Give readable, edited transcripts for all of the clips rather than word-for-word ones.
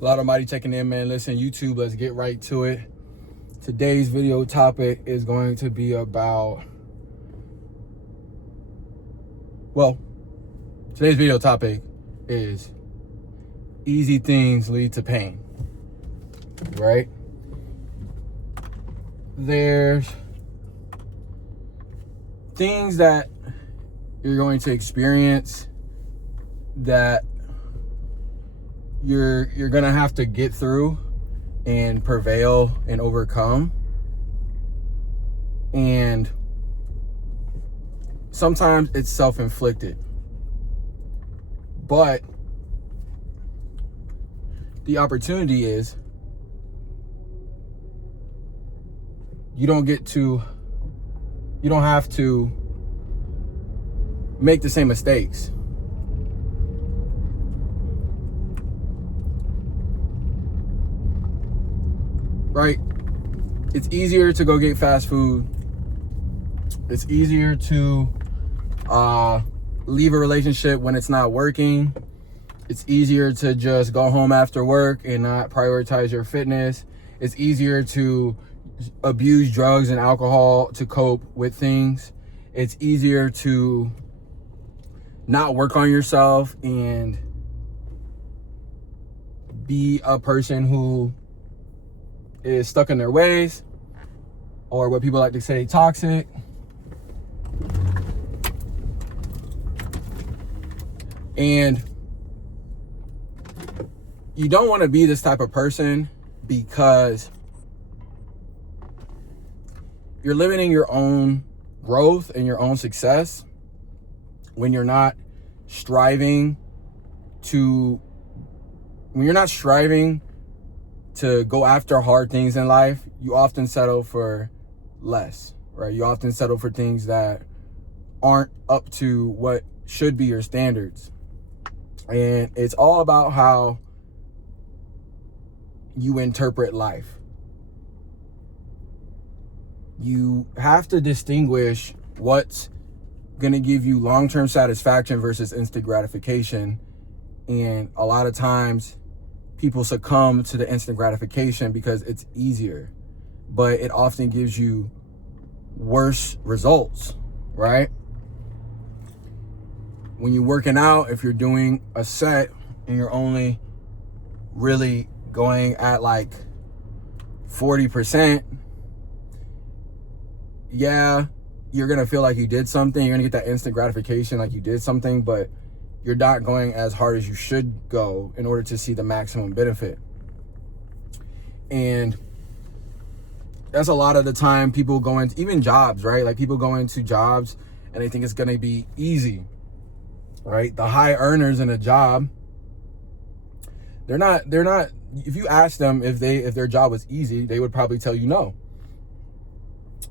A lot of mighty checking in, man. Listen, YouTube, let's get right to it. Today's video topic is going to be about, today's video topic is easy things lead to pain, right? There's things that you're going to experience that you're gonna have to get through and prevail and overcome. And sometimes it's self-inflicted, but the opportunity is you don't have to make the same mistakes. Right? It's easier to go get fast food. It's easier to leave a relationship when it's not working. It's easier to just go home after work and not prioritize your fitness. It's easier to abuse drugs and alcohol to cope with things. It's easier to not work on yourself and be a person who is stuck in their ways, or what people like to say, toxic. And you don't want to be this type of person because you're limiting your own growth and your own success when you're not striving to go after hard things in life. You often settle for less, right? You often settle for things that aren't up to what should be your standards. And it's all about how you interpret life. You have to distinguish what's going to give you long-term satisfaction versus instant gratification. And a lot of times people succumb to the instant gratification because it's easier, but it often gives you worse results, right? When you're working out, if you're doing a set and you're only really going at like 40%, yeah, you're gonna feel like you did something. You're gonna get that instant gratification like you did something, but you're not going as hard as you should go in order to see the maximum benefit. And that's a lot of the time people go into even jobs, right? Like people go into jobs and they think it's gonna be easy, right? The high earners in a job, they're not, if you ask them if their job was easy, they would probably tell you no.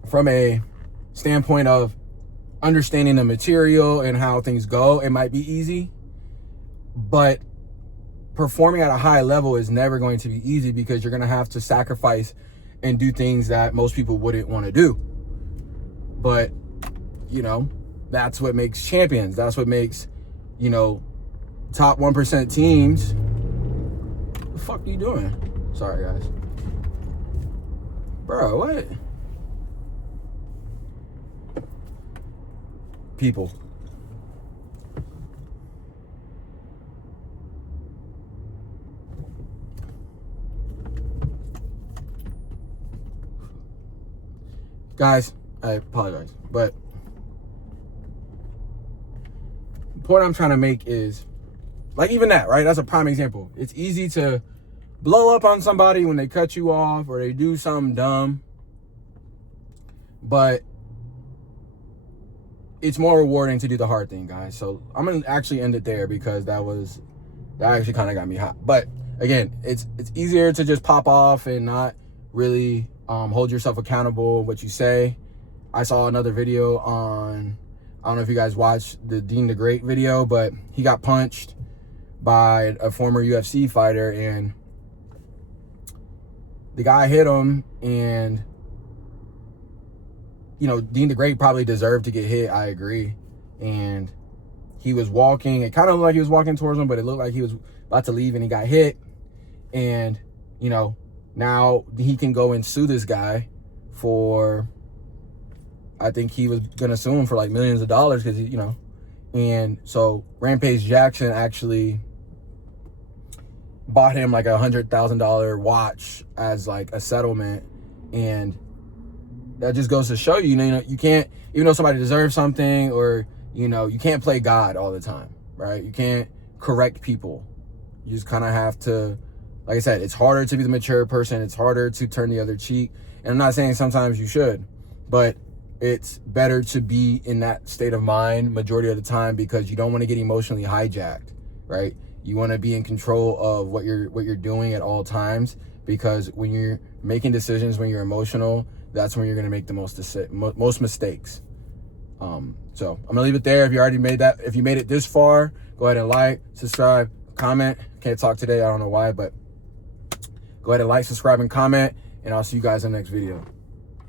From a standpoint of understanding the material and how things go, it might be easy, but performing at a high level is never going to be easy because you're going to have to sacrifice and do things that most people wouldn't want to do. But, that's what makes champions. That's what makes, top 1% teams. What the fuck are you doing? Sorry, guys. Bro, what? People. Guys, I apologize, but the point I'm trying to make is, like, even that, right? That's a prime example. It's easy to blow up on somebody when they cut you off or they do something dumb, but it's more rewarding to do the hard thing, guys. So I'm gonna actually end it there because that actually kind of got me hot. But again, it's easier to just pop off and not really hold yourself accountable what you say. I saw another video on, I don't know if you guys watched the Dean the Great video, but he got punched by a former UFC fighter and the guy hit him, and Dean the Great probably deserved to get hit. I agree. And he was walking. It kind of looked like he was walking towards him, but it looked like he was about to leave and he got hit. And, you know, now he can go and sue this guy for, I think he was going to sue him for like millions of dollars because, you know, and so Rampage Jackson actually bought him like $100,000 watch as like a settlement. And that just goes to show you, you know, you can't, even though somebody deserves something, or, you know, you can't play God all the time, right? You can't correct people. You just kind of have to, like I said, it's harder to be the mature person. It's harder to turn the other cheek. And I'm not saying sometimes you should, but it's better to be in that state of mind majority of the time, because you don't want to get emotionally hijacked, right? You want to be in control of what you're doing at all times, because when you're making decisions, when you're emotional, that's when you're going to make the most mistakes. So I'm gonna leave it there. If you already made that, if you made it this far, go ahead and like, subscribe, comment. Can't talk today, I don't know why, but go ahead and like, subscribe, and comment, and I'll see you guys in the next video.